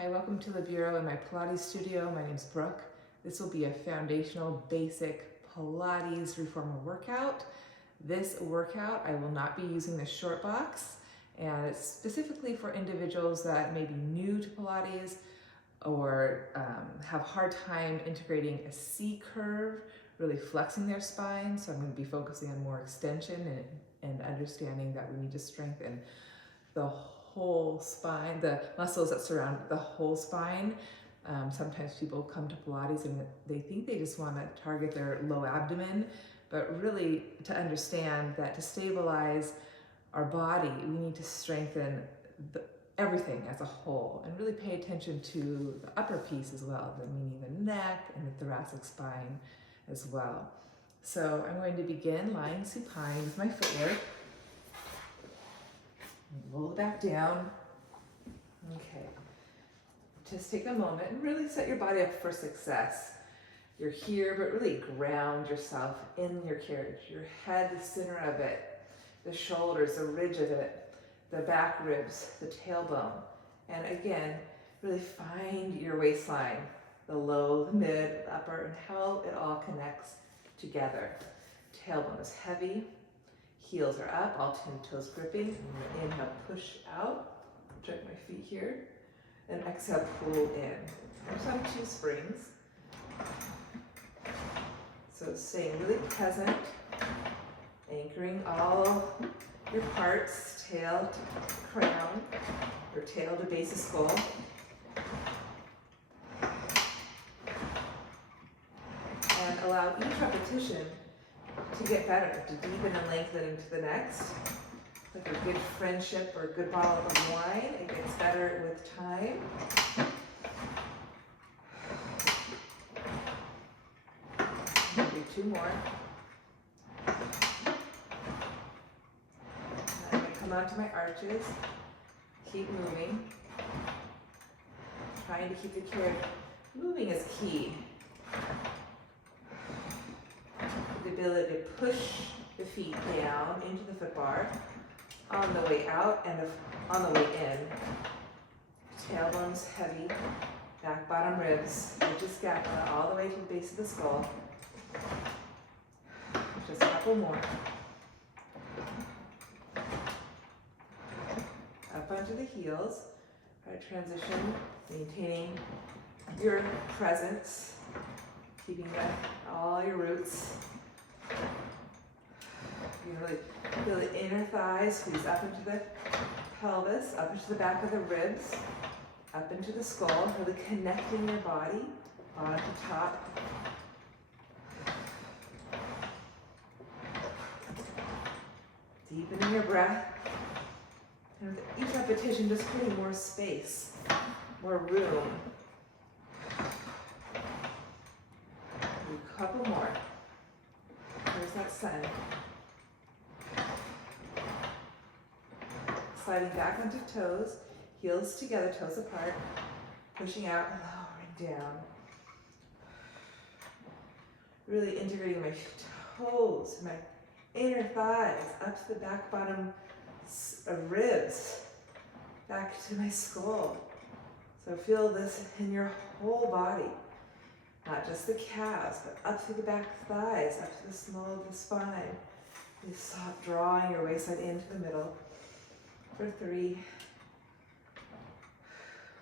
Hi, welcome to the Bureau in my Pilates studio. My name's Brooke. This will be a foundational basic Pilates reformer workout. This workout, I will not be using the short box, and it's specifically for individuals that may be new to Pilates or have a hard time integrating a C curve, really flexing their spine. So I'm going to be focusing on more extension and understanding that we need to strengthen the whole spine, the muscles that surround the whole spine. Sometimes people come to Pilates and they think they just want to target their low abdomen, but really to understand that to stabilize our body, we need to strengthen everything as a whole and really pay attention to the upper piece as well, meaning the neck and the thoracic spine as well. So I'm going to begin lying supine with my footwork. Roll it back down. Okay. Just take a moment and really set your body up for success. You're here, but really ground yourself in your carriage. Your head, the center of it, the shoulders, the ridge of it, the back ribs, the tailbone. And again, really find your waistline, the low, the mid, the upper, and how it all connects together. Tailbone is heavy. Heels are up, all 10 toes gripping. I'm gonna inhale, push out, check my feet here, and exhale, pull in. There's some 2 springs. So staying really present, anchoring all your parts, tail to crown, or tail to base of skull. And allow each repetition to get better, to deepen and lengthen into the next. Like a good friendship or a good bottle of wine, it gets better with time. Do 2 more. I'm going to come onto my arches, keep moving. Trying to keep the carriage moving is key. The ability to push the feet down into the foot bar on the way out and on the way in. Tailbone's heavy, back bottom ribs, ridges scapula all the way to the base of the skull. Just a couple more. Up onto the heels. Try to transition, maintaining your presence, keeping all your roots. You can really feel the inner thighs squeeze up into the pelvis, up into the back of the ribs, up into the skull, really connecting your body, bottom to top. Deepening your breath. And with each repetition, just putting more space, more room. A couple more. There's that sun. Sliding back onto toes, heels together, toes apart, pushing out and lowering down. Really integrating my toes, my inner thighs, up to the back bottom ribs, back to my skull. So feel this in your whole body. Not just the calves, but up through the back thighs, up to the small of the spine. You stop drawing your waistline into the middle. For 3.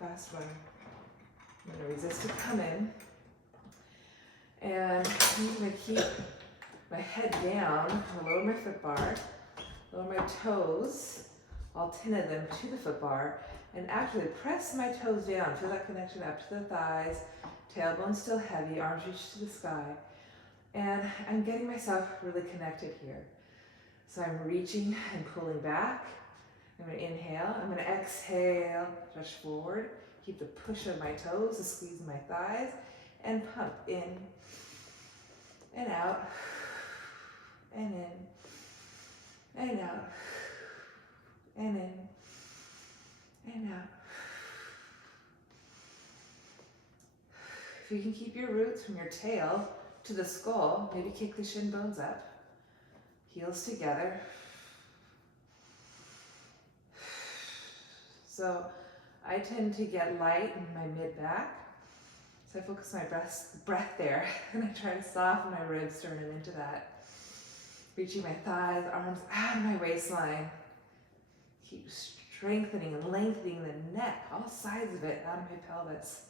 Last one. I'm going to resist to come in. And I'm going to keep my head down, lower my foot bar, lower my toes, all 10 of them to the foot bar, and actually press my toes down. Feel that connection up to the thighs. Tailbone still heavy, arms reach to the sky. And I'm getting myself really connected here. So I'm reaching and pulling back. I'm going to inhale. I'm going to exhale, stretch forward. Keep the push of my toes, the squeeze of my thighs, and pump in and out, and in, and out, and in, and out. If you can keep your roots from your tail to the skull, maybe kick the shin bones up, heels together. So I tend to get light in my mid-back, so I focus my breath there, and I try to soften my ribs, turn them into that. Reaching my thighs, arms out of my waistline. Keep strengthening and lengthening the neck, all sides of it, out of my pelvis.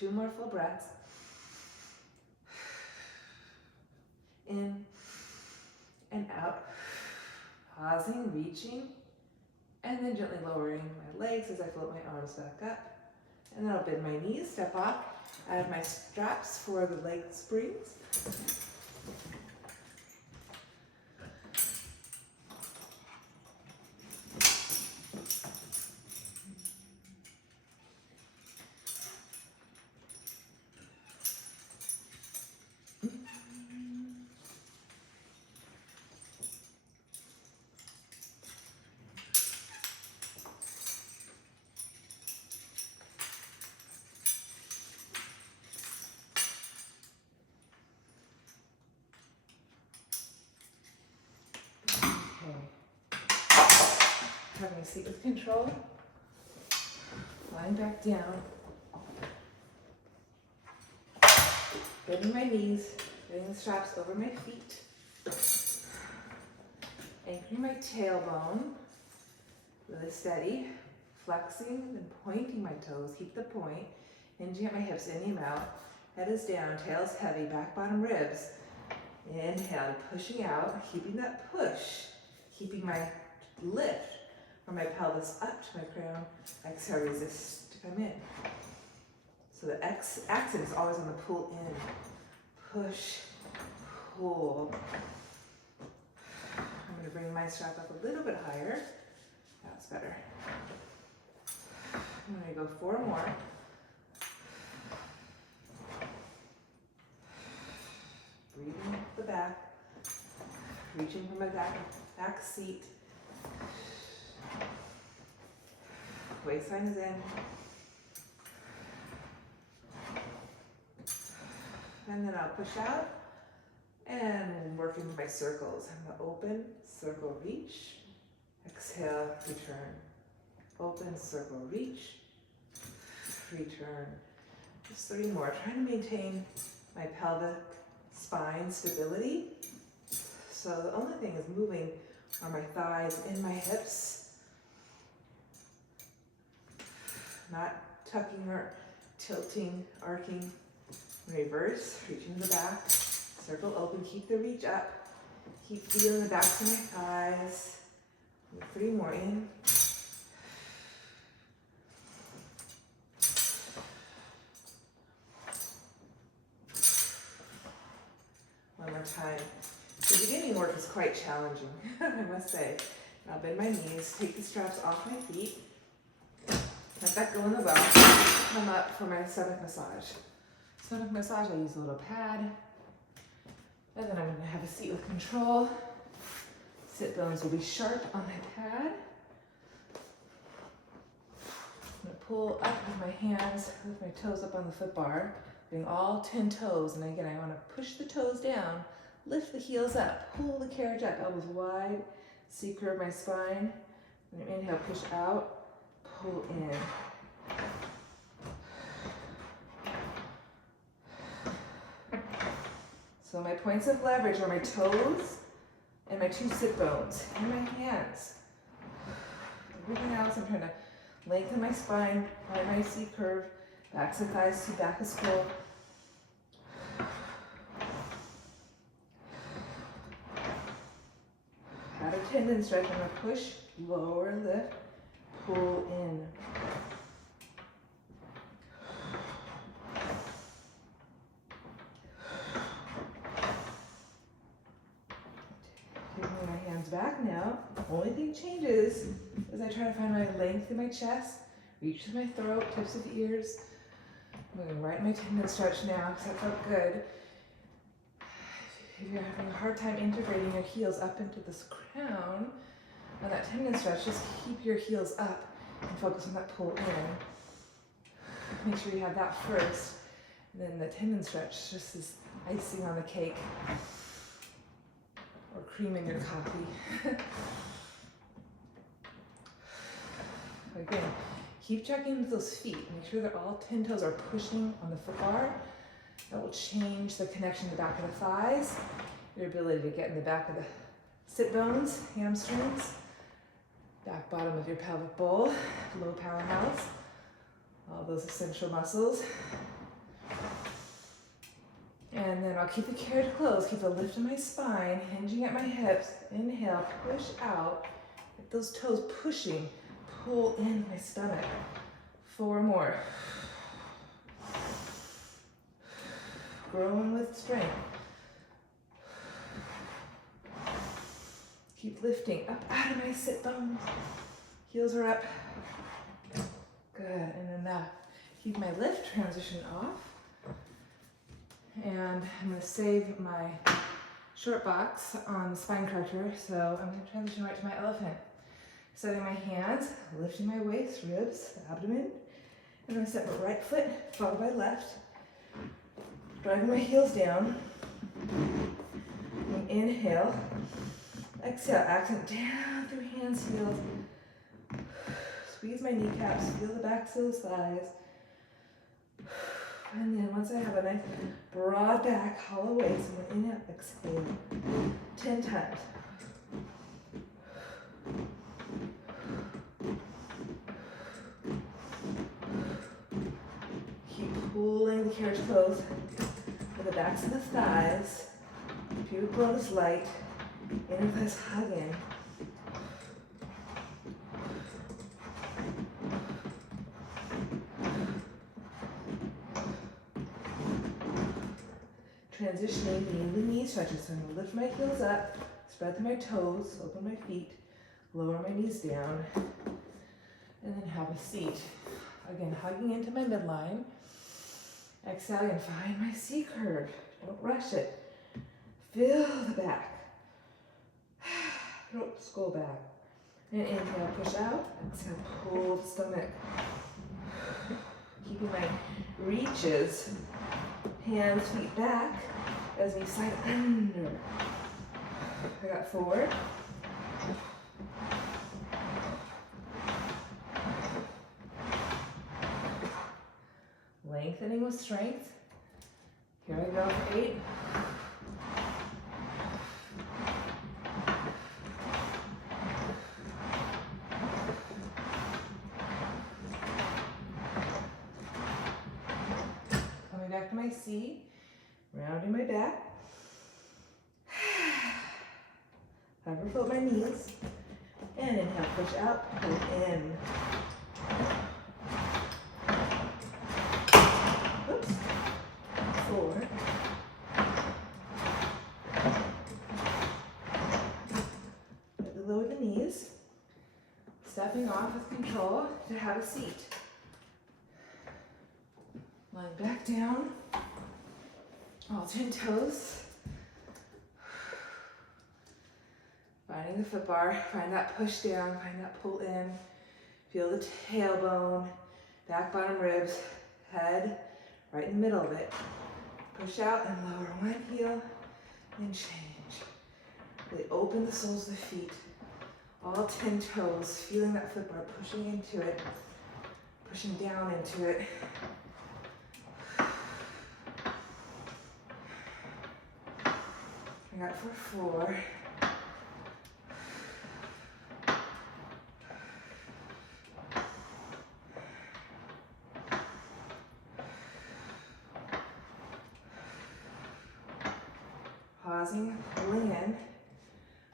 2 more full breaths. In and out. Pausing, reaching, and then gently lowering my legs as I float my arms back up. And then I'll bend my knees, step off, add my straps for the leg springs. Having a seat with control, lying back down, bending my knees, getting the straps over my feet, anchoring my tailbone, really steady, flexing and pointing my toes, keep the point, hinging at my hips, in and out, head is down, tail's heavy, back bottom ribs, inhale, pushing out, keeping that push, keeping my lift from my pelvis up to my crown. Exhale, resist to come in. So the accent is always on the pull in. Push, pull. I'm going to bring my strap up a little bit higher. That's better. I'm going to go 4 more. Breathing up the back. Reaching for my back seat. Waistline is in. And then I'll push out and work into my circles. I'm going to open, circle, reach. Exhale, return. Open, circle, reach. Return. Just 3 more. Trying to maintain my pelvic spine stability. So the only thing is moving are my thighs and my hips. Not tucking or tilting, arcing. Reverse, reaching the back. Circle open, keep the reach up. Keep feeling the backs of my thighs. 3 more in. One more time. The beginning work is quite challenging, I must say. I'll bend my knees, take the straps off my feet. Let that go in the well. Come up for my stomach massage. Stomach massage, I use a little pad. And then I'm going to have a seat with control. Sit bones will be sharp on my pad. I'm going to pull up with my hands, with my toes up on the foot bar. Getting all 10 toes. And again, I want to push the toes down. Lift the heels up. Pull the carriage up. Elbows wide. C-curve my spine. And inhale, push out. Pull in. So my points of leverage are my toes and my 2 sit bones and my hands. Everything else, I'm trying to lengthen my spine, find my C curve, backs of thighs to back of skull. Add a tendon stretch. I'm going to push, lower, lift, pull in. Taking my hands back now. Only thing changes is I try to find my length in my chest, reach to my throat, tips of ears. Moving right in my tendon stretch now because that felt good. If you're having a hard time integrating your heels up into this crown, on that tendon stretch, just keep your heels up and focus on that pull in. Make sure you have that first. And then the tendon stretch just is icing on the cake. Or cream in your coffee. Again, keep checking with those feet. Make sure that all 10 toes are pushing on the foot bar. That will change the connection to the back of the thighs, your ability to get in the back of the sit bones, hamstrings, back bottom of your pelvic bowl, low powerhouse, all those essential muscles. And then I'll keep the carriage closed, keep the lift in my spine, hinging at my hips. Inhale, push out. Get those toes pushing, pull in my stomach. 4 more. Growing with strength. Keep lifting up out of my sit bones. Heels are up. Good, and enough. Keep my lift transition off. And I'm going to save my short box on the spine corrector, so I'm going to transition right to my elephant. Setting my hands, lifting my waist, ribs, abdomen. I'm going to set my right foot, followed by left. Driving my heels down. And inhale. Exhale, accent down through hands, heels. Squeeze my kneecaps, feel the backs of those thighs. And then once I have a nice broad back, hollow waist, I'm going to inhale, exhale 10 times. Keep pulling the carriage close with the backs of the thighs. Pubic bone is light. Inner thighs hug in. Transitioning into knee stretches. So I'm going to lift my heels up, spread my toes, open my feet, lower my knees down, and then have a seat. Again, hugging into my midline. Exhale and find my C curve. Don't rush it. Feel the back. Throat, skull back. And inhale, push out. Exhale, pull the stomach. Keeping my reaches, hands, feet back as we slide under. I got 4. Lengthening with strength. Here I go for 8. Coming back to my seat, rounding my back. Hover float my knees. And inhale, push out, pull in. Oops. 4. Lower the knees. Stepping off with control to have a seat. Lying back down. All 10 toes. Finding the foot bar, find that push down, find that pull in. Feel the tailbone, back bottom ribs, head right in the middle of it. Push out and lower one heel and change. Really open the soles of the feet. All 10 toes, feeling that foot bar, pushing into it, pushing down into it. I got for 4. Pausing, pulling in,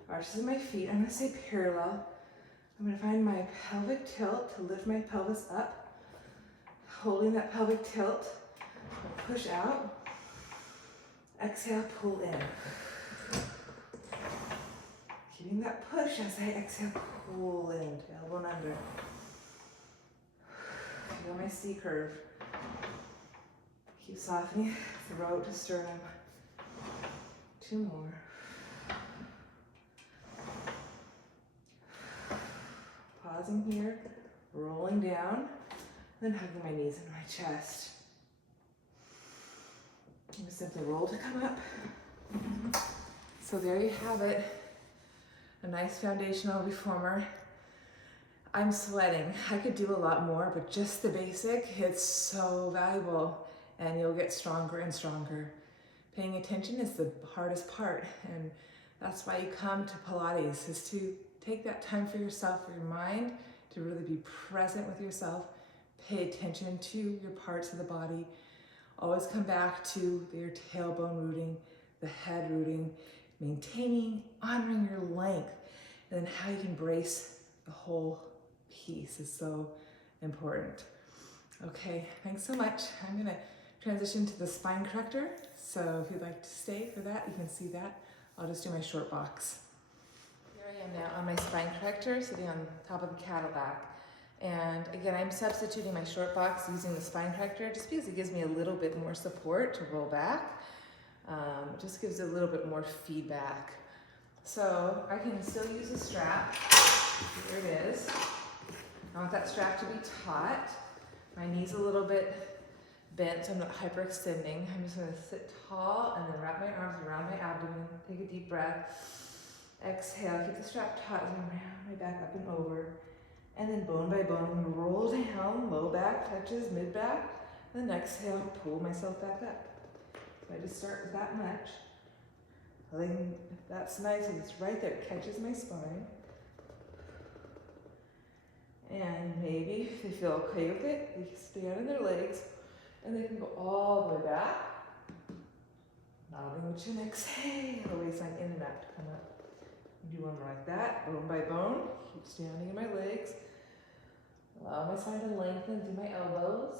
arches of my feet. I'm going to say parallel. I'm going to find my pelvic tilt to lift my pelvis up. Holding that pelvic tilt, push out. Exhale, pull in. Keeping that push as I exhale, pull in, elbow and under. Feel my C curve. Keep softening throat to sternum. 2 more. Pausing here, rolling down, then hugging my knees into my chest. I'm just simply roll to come up. So there you have it. A nice foundational reformer. I'm sweating. I could do a lot more, but just the basic, it's so valuable, and you'll get stronger and stronger. Paying attention is the hardest part, and that's why you come to Pilates, is to take that time for yourself, for your mind, to really be present with yourself, pay attention to your parts of the body. Always come back to your tailbone rooting, the head rooting, maintaining, honoring your length, and then how you can brace the whole piece is so important. Okay, thanks so much. I'm gonna transition to the spine corrector. So if you'd like to stay for that, you can see that. I'll just do my short box. Here I am now on my spine corrector, sitting on top of the cattle back. And again, I'm substituting my short box using the spine corrector just because it gives me a little bit more support to roll back. It just gives a little bit more feedback. So I can still use a strap. Here it is. I want that strap to be taut. My knee's a little bit bent, so I'm not hyperextending. I'm just gonna sit tall and then wrap my arms around my abdomen. Take a deep breath. Exhale, keep the strap taut and round my back up and over. And then bone by bone, I'm gonna roll down, low back touches mid back. Then exhale, pull myself back up. So I just start with that much. I think that's nice, and it's right there, it catches my spine. And maybe if they feel okay with it, they can stand on their legs, and they can go all the way back. Nodding the chin, exhale, waistline in and out to come up. Do one more like that, bone by bone. Keep standing in my legs. Allow my spine to lengthen through my elbows.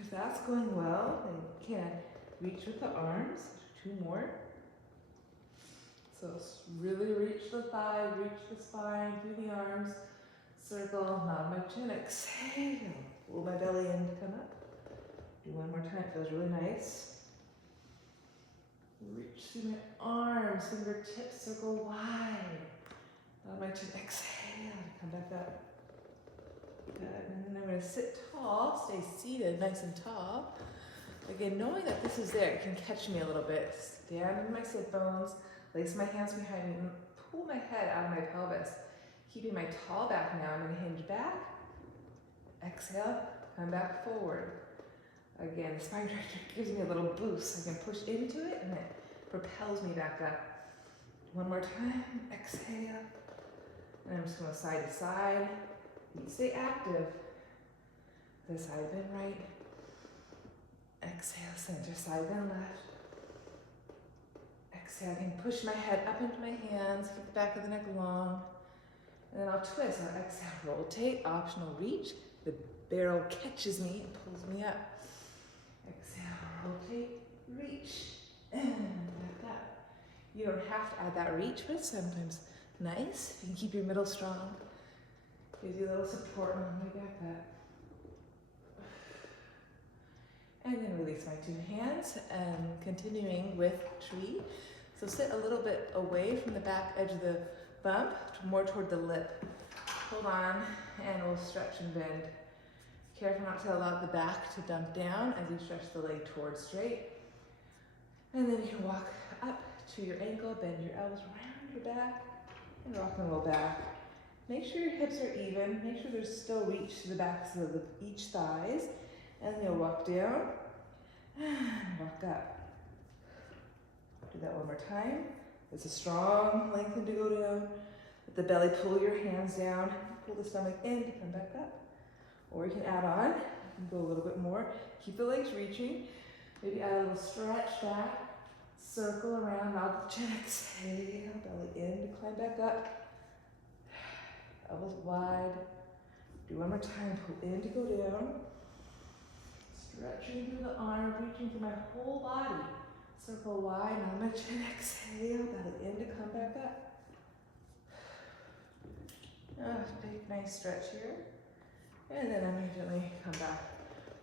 If that's going well, then you can reach with the arms. 2 more. So really reach the thigh, reach the spine through the arms. Circle, nod my chin, exhale. Pull my belly in to come up. Do one more time, it feels really nice. Reach through my arms, fingertips circle wide. Nod my chin, exhale, come back up. Good, and then I'm gonna sit tall, stay seated nice and tall. Again, knowing that this is there, it can catch me a little bit. Stand in my sit bones, lace my hands behind me, and pull my head out of my pelvis. Keeping my tall back now, I'm gonna hinge back. Exhale, come back forward. Again, the spine corrector gives me a little boost. I can push into it and it propels me back up. One more time, exhale. And I'm just gonna side to side. Stay active. This side, then right. Exhale, center, side, then left. Exhale, I can push my head up into my hands, keep the back of the neck long. And then I'll twist. I'll exhale, rotate, optional reach. The barrel catches me and pulls me up. Exhale, rotate, reach, and back up. You don't have to add that reach, but it's sometimes nice. You can keep your middle strong. Gives you a little support on the way back up. And then release my 2 hands and continuing with tree. So sit a little bit away from the back edge of the bump, more toward the lip. Hold on, and we'll stretch and bend. Careful not to allow the back to dump down as you stretch the leg towards straight. And then you can walk up to your ankle, bend your elbows around your back, and rock and roll back. Make sure your hips are even. Make sure there's still reach to the backs of each thighs. And then you'll walk down and walk up. Do that one more time. It's a strong lengthen to go down. Let the belly pull your hands down. Pull the stomach in to come back up. Or you can add on. You can go a little bit more. Keep the legs reaching. Maybe add a little stretch back. Circle around, nod the chin, exhale. Belly in to climb back up. Elbows wide. Do one more time. Pull in to go down. Stretching through the arms, reaching through my whole body. Circle wide, nod my chin, exhale. Belly in to come back up. Big, nice stretch here. And then I'm going to gently come back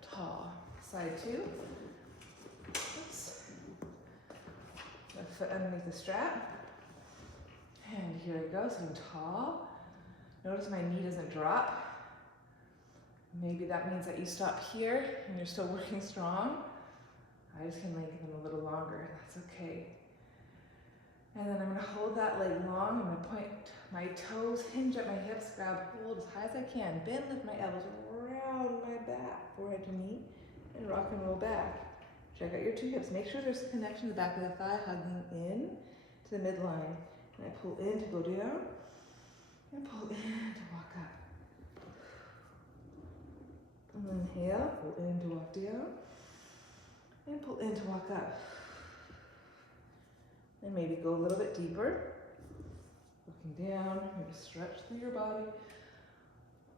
tall. Side 2. Oops. Left foot underneath the strap. And here we go, so I'm tall. Notice my knee doesn't drop. Maybe that means that you stop here and you're still working strong. I just can lengthen them a little longer, that's okay. And then I'm gonna hold that leg long. I'm gonna point my toes, hinge at my hips, grab hold as high as I can. Bend, lift my elbows around my back, forehead to knee, and rock and roll back. Check out your two hips. Make sure there's a connection to the back of the thigh, hugging in to the midline. And I pull in to go down, and pull in to walk up. Inhale, pull in to walk down, and pull in to walk up. And maybe go a little bit deeper. Looking down, maybe stretch through your body.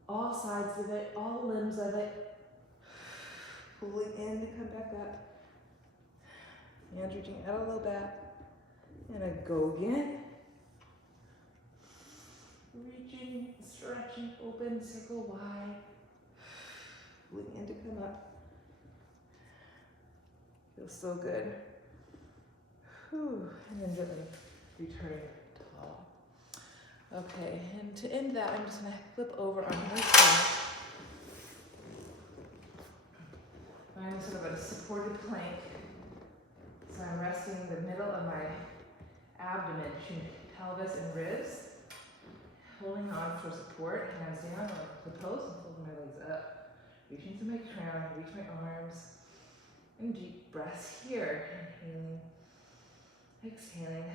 All sides of it, all limbs of it. Pulling in to come back up. Hands reaching out a low back. And I go again. Reaching, stretching, open, circle wide. Pulling in to come up. Feels so good. Whew. And then gently returning tall. Okay, and to end that, I'm just gonna flip over on my side. I'm sort of a supported plank. So I'm resting in the middle of my abdomen, between pelvis and ribs. Holding on for support, hands down, like the post, and folding my legs up. Reaching to my crown, reach my arms. And deep breaths here. Inhaling, exhaling.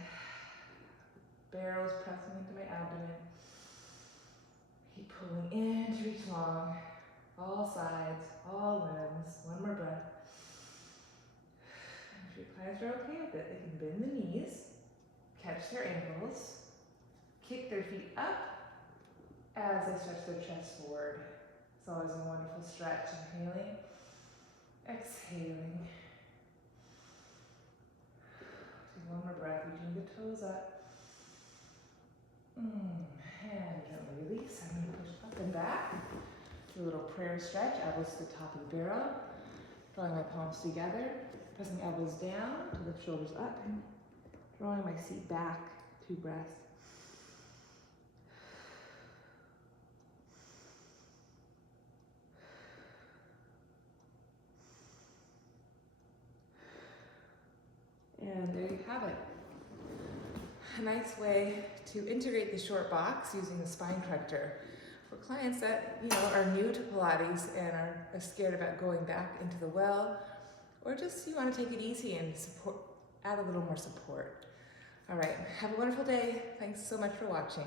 Barrels pressing into my abdomen. Keep pulling in to reach long. All sides, all limbs. One more breath. And if your clients are okay with it, they can bend the knees, catch their ankles, kick their feet up as they stretch their chest forward. It's always a wonderful stretch. Inhaling, exhaling. Take one more breath, reaching the toes up. And gently release. I'm going to push up and back. Do a little prayer stretch. Elbows to the top of the barrel. Drawing my palms together. Pressing elbows down to lift shoulders up. And drawing my seat back. 2 breaths. And there you have it. A nice way to integrate the short box using the spine corrector for clients that are new to Pilates and are scared about going back into the well, or just you want to take it easy and add a little more support. All right, have a wonderful day. Thanks so much for watching.